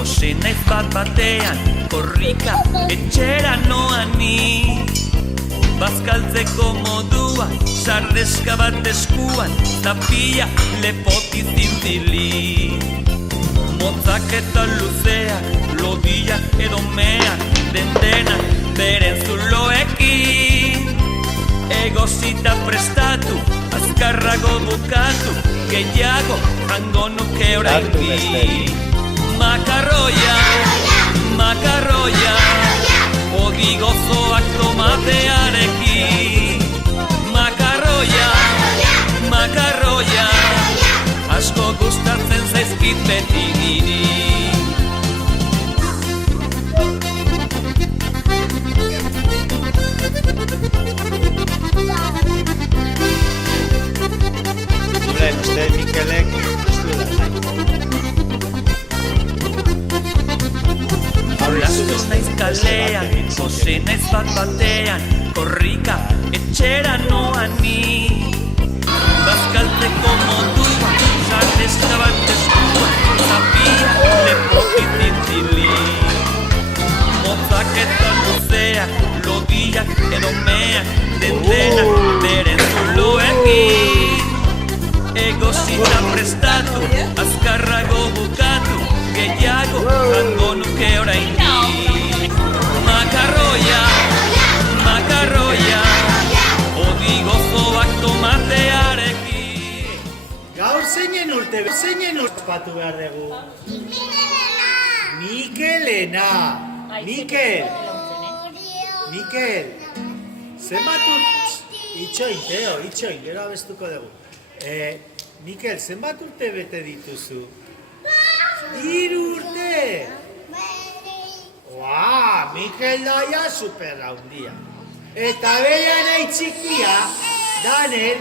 Jose naiz bat-batean, korrika etxera noani. Bazkaltzeko modua, sardeska bat eskuan, zapia lepoti zintili. Motzak eta luzeak, lodiak edo meak, dendenak beren zuloekin. Egosita prestatu, azkarrago bukatu, gehiago jango nuke oraindik. Makarroia, makarroia, odi gozoak tomatearekin. Makarroia, makarroia, asko gustatzen zaizkit beti niri. Zure, uste Mikelek ez duela nahi. Olastu naiz kalean, Jose naiz bat-batean, korrika etxera noani. Bazkaltzeko modua, sardeska bat eskuan, zapia lepoti zintili. Motzak eta luzeak, lodiak edo meak, dendenak beren zuloekin. Egosita prestatu, azkarrago bukatu, gehiago jango nuke oraindik. Makarroia, makarroia, odi gozoak tomatearekin. Gaur zeinen urte ospatu behar dugu. Mikelena. Mikel. Zenbat itxoin, gero abestuko dugu. Mikel, zenbat urte bete dituzu? 3 urte! Oa, Mikel daia superra hundia. Eta bera nahi txikia, Danel,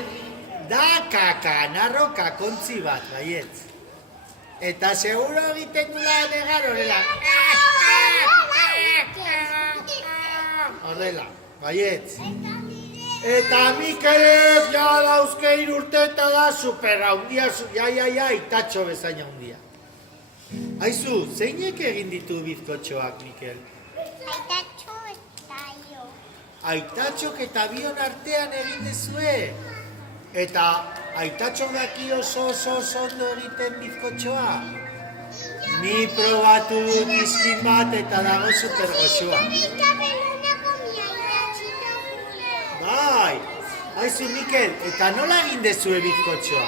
da kakanarro kakontzi bat, baietz. Eta seguro egiten dula negar horrela. Horrela, baietz. Eta Mikelek ja dauzke 3 urte eta da superra hundia, itatxo bezaina hundia. Aizu, zeinek egin ditu bizkotxoak, Mikel? Aitatxo eta io. Aitatxok eta bion artean egin dezue. Eta aitatxok daki oso ondo egiten bizkotxoa. Ni probatu dut izkin bat eta dago super goxoa. Bai, aizu, Mikel, eta nola egin dezue bizkotxoa?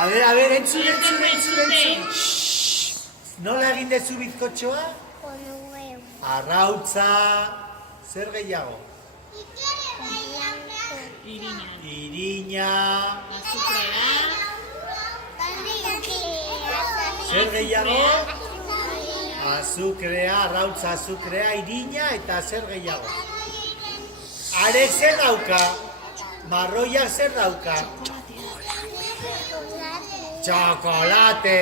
A ber, entzun. Nola egin dezu bizkotxoa? Arrautza, zer gehiago? Irina. Zer gehiago? Azukrea, arrautza, azukrea, irina eta zer gehiago? Arek zer dauka? Marroiak zer dauka? Txokolate!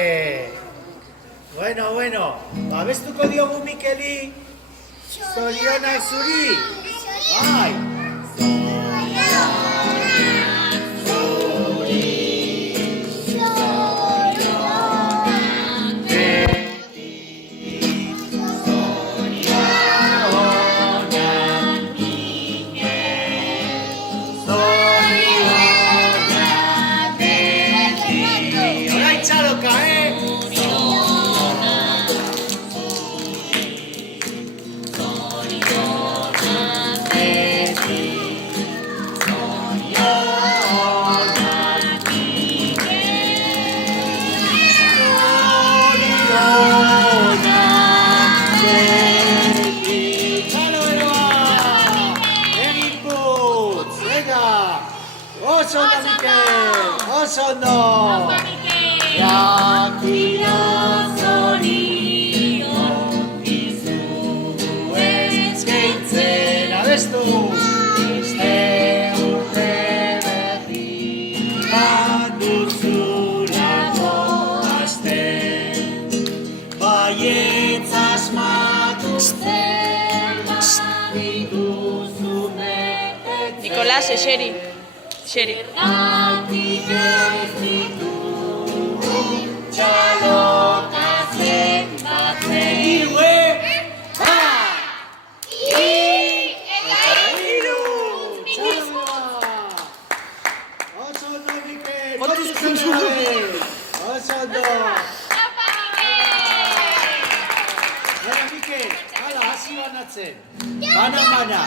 Bueno, babestuko diogu Mikeli, zorionak zuri! Bai! Oso ondo, Mikel! Oso ondo! Jakina zorion izu eskaintzen abestu Beste urte berri baduzulako hasten Baietz asmatuzten dituzunek Nicolás, eseri. Eseri. Zergatik ez ditu banatzen. Bana.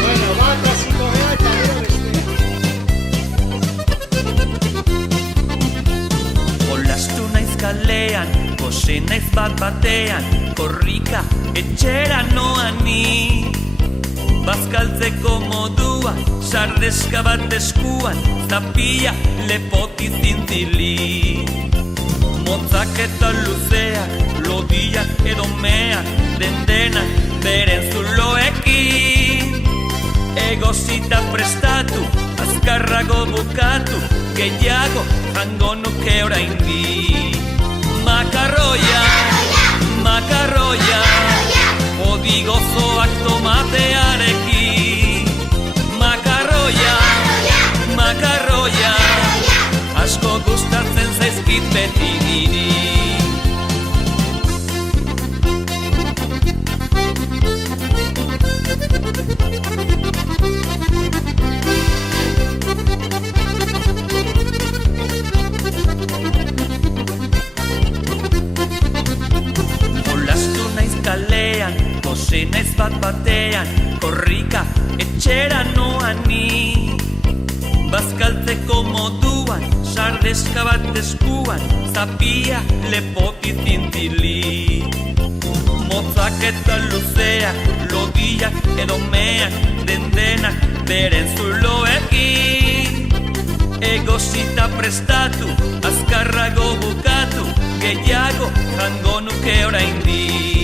Bueno, bat hasiko gara eta gero bestea. Jolastu naiz kalean, gose naiz bat batean, korrika etxera noa ni. Bazkaltzeko modua, sardeska bat eskuan, zapia lepoti zintili. Motzak eta luzeak, lodiak edo meak, dendenak beren zuloekin. Egosita prestatu, azkarrago bukatu, gehiago jango nuke oraindi. Makarroia, odi gozoak tomatearekin. Makarroia, asko gustatzen zaizkit beti niri. Jolastu naiz kalean, gose naiz bat batean, korrika etxera noa ni. Bazkaltzeko moduan, sardeska bat eskuan, zapia lepoti zintili. Motzak eta luzeak, lodiak edo meak, dendenak beren zuloekin. Egosita prestatu, azkarrago bukatu, gehiago jango nuke oraindi.